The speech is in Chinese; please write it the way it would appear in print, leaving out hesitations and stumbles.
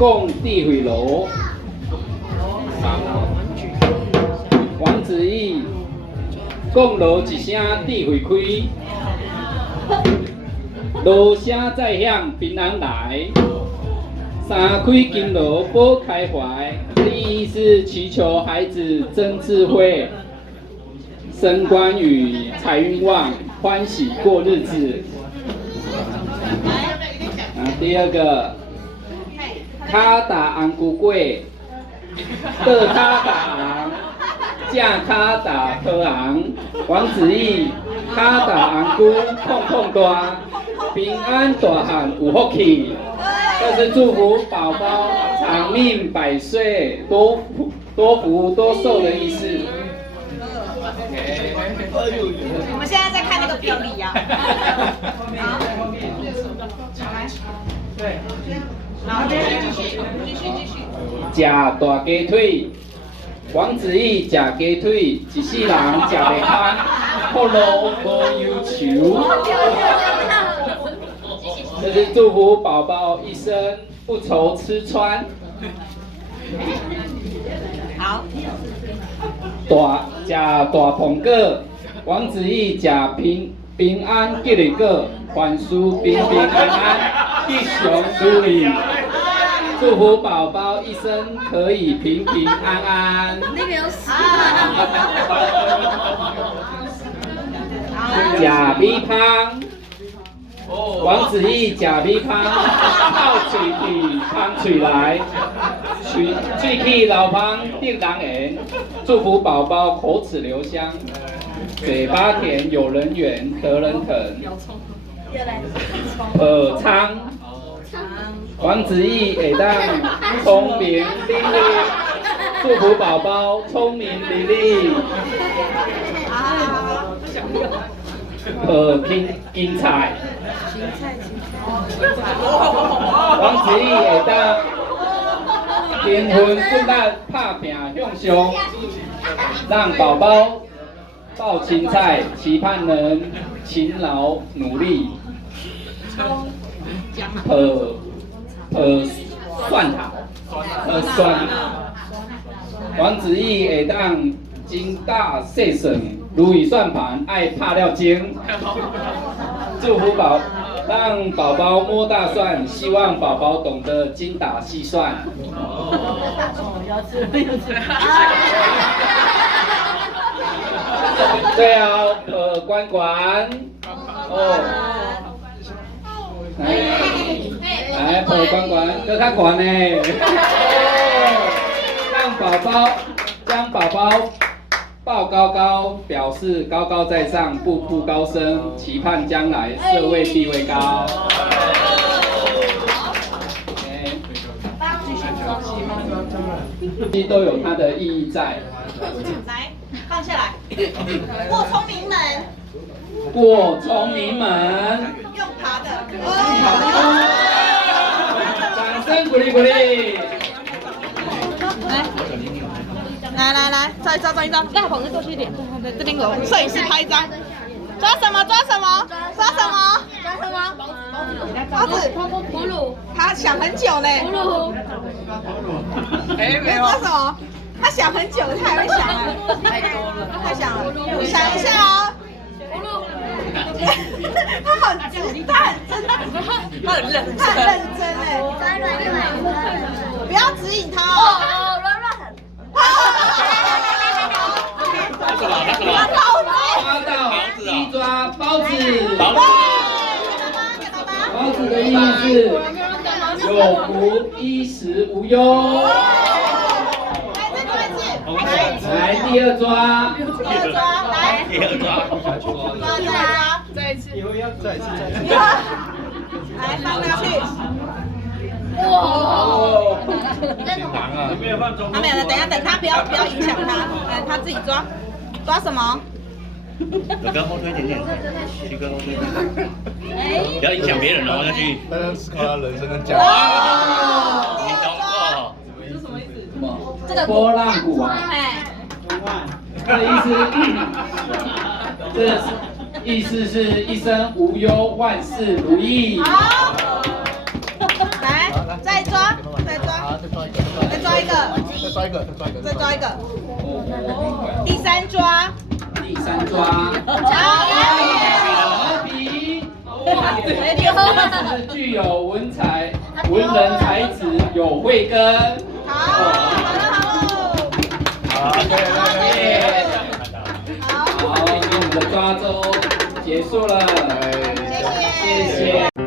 供地回楼。王子义供楼一声地回开，锣声再响平安来。三开金楼拨开怀，意义是祈求孩子增智慧、升官运、财运旺、欢喜过日子。第二个，卡打昂古贵，的卡打昂，架卡打特昂，王子义卡打昂古碰碰多，平安大汉有福气。这是祝福宝宝长命百岁、多福多寿的意思。我们现在在看那个表里啊。好，来，对，然后继续。食大鸡腿，王子义食鸡腿，一世人食袂胖，福禄无忧愁。这是祝福宝宝一生不愁吃穿。好。食大苹果，王子义食平安吉利果，万事平安安，吉祥如意。祝福宝宝一生可以平安安。那边有死。食米香。王子义食米香，泡嘴去，香嘴来，嘴气老香定人缘，祝福宝宝口齿留香，嘴巴甜有人缘，得人疼。耳昌，王子义会当聪明伶俐，祝福宝宝聪明伶俐。精彩。王子义会当天分不力，拍拼向上，让宝宝报青菜，期盼能勤劳努力。蒜头，蒜。王子义会当精打细算，如意算盘爱拍了精。祝福让宝宝摸大蒜，希望宝宝懂得精打细算。对啊，关哦，来，关，搁较悬呢。将宝宝抱高高，表示高高在上，步步高升，期盼将来社会地位高。都有它的意义在。来，放下来。过聪明门。过聪明门。用爬的。掌声鼓励鼓励。来，照一张，再跑过去一点，对，这边有摄影师拍一张。抓什么？包子，葫芦，他想很久呢。葫芦，没有。抓什么？他想很久，他还会想啊。太多了，太想了。想一下哦。葫芦。他很认真，他很认真哎。不要指引他哦。抓包子，包子的意思是有福衣食无忧。来，第二抓，再一次，来放下去。哇！没有放中。他没有了，等他，不要影响他，来他自己抓什么？老哥后退一点点，徐哥后退一点，不要影响别人哦，下去。大家思考他人生的价值。你懂过？这什么意思？这个波浪鼓啊。这意思是一生无忧，万事如意。好，来再抓。再抓一个，再抓一个，第三抓，好，和平。是具有文人才子，有慧根。好了，好，今天我们的抓周结束了，谢谢。